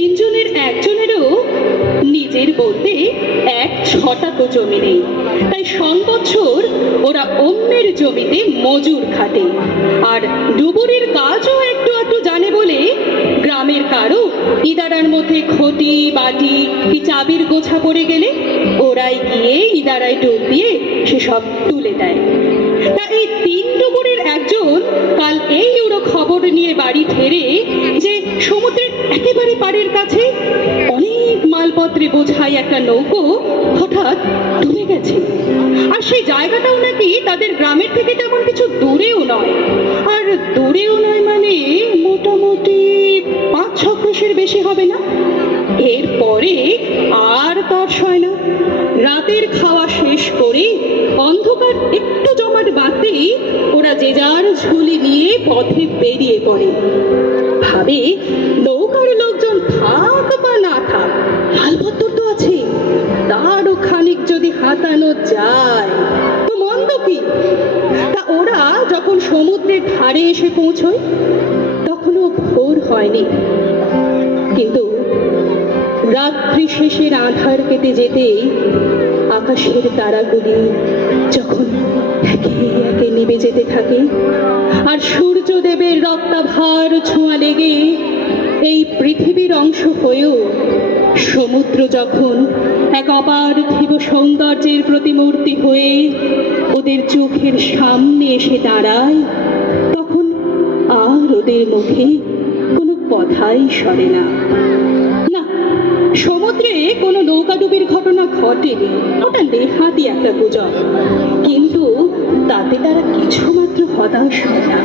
তিনজনের একজনেরও নিজের বলতে এক ছটাকও জমি নেই, তাই সংবৎসর ওরা অন্যের জমিতে মজুর খাটে। আর ডুবুরির কাজও একটু একটু জানে বলে গ্রামের কারো ইদারার মধ্যে ঘটি বাটি কি চাবির গোছা পড়ে গেলে ওরাই গিয়ে ইদারায় ডুব দিয়ে সেসব তুলে দেয়। তা এই তিন ডুবুরির একজন কাল এই ওরা খবর নিয়ে বাড়ি ফেরে যে সমুদ্রের একেবারে পাড়ের কাছে অনেক মালপত্রে বোঝাই একটা নৌকো হঠাৎ ডুবে গেছে। আর সেই জায়গাটাও নাকি তাদের গ্রামের থেকে তেমন কিছু দূরেও নয়। আর দূরেও নয় মানে মোটামুটি 5-6 ক্রোশের বেশি হবে না। এরপরে আর তর্স হয় না। রাতের খাওয়া শেষ করে অন্ধকার একটু জমাট বাঁধতেই ওরা যে যার ঝুলি নিয়ে পথে বেরিয়ে পড়ে। ভাবে নৌকার লোকজন থাক বা না থাক, মালপত্র তো আছে, তারও খানিক যদি হাতানো যায় তো মন্দ কি। তা ওরা যখন সমুদ্রের ধারে এসে পৌঁছয় তখনও ভোর হয়নি, কিন্তু রাত্রি শেষের আঁধার কেটে যেতেই আকাশের তারাগুলি যখন একে একে নিভে যেতে থাকে আর সূর্যদেবের রক্তাভার ছোঁয়া লেগে এই পৃথিবীর অংশ হয়েও সমুদ্র যখন এক অপার্থিব সৌন্দর্যের প্রতিমূর্তি হয়ে ওদের চোখের সামনে এসে দাঁড়ায়, তখন আর ওদের মুখে কোনো কথাই সরে না। না, সমুদ্রে কোনো নৌকাডুবির ঘটনা ঘটেনি, ওটা নেহাতি একটা গুজব। কিন্তু তাতে তারা কিছুমাত্র হতাশ হয় না।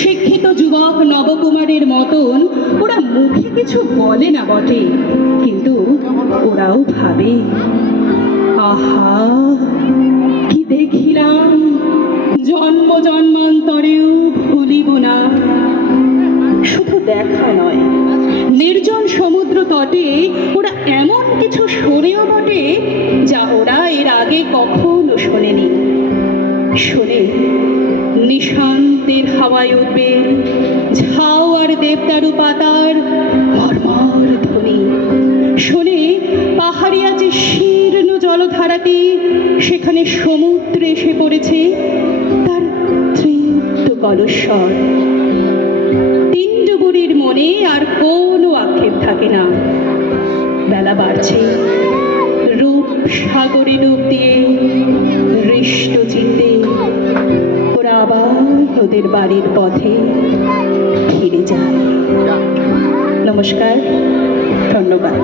শিক্ষিত যুবক নবকুমারের মতন ওরা মুখে কিছু বলে না বটে, কিন্তু ওরাও ভাবে, আহা কি দেখিলাম, জন্ম জন্মান্তরেও ভুলিব না। শুধু দেখা নয়, নির্জন সমুদ্র তটে ওরা এমন কিছু শোনেও বটে যা ওরা এর আগে কখনো শোনেনি। শোনে নিশান্তের হাওয়ায় উঠবে ঝাউ আর দেবদারু পাতার মর্মর ধ্বনি। শোনে পাহাড়িয়া যে শীর্ণ জলধারাটি সেখানে সমুদ্রে এসে পড়েছে তার তৃপ্ত কলস্বর। তিন ডুবুরির মনে আর কোনো আক্ষেপ থাকে না। বেলা বাড়ছে, রূপ সাগরে ডুব দিয়ে হৃষ্ট চিত্তে ওরা আবার ওদের বাড়ির পথে ফিরে যায়। নমস্কার, ধন্যবাদ।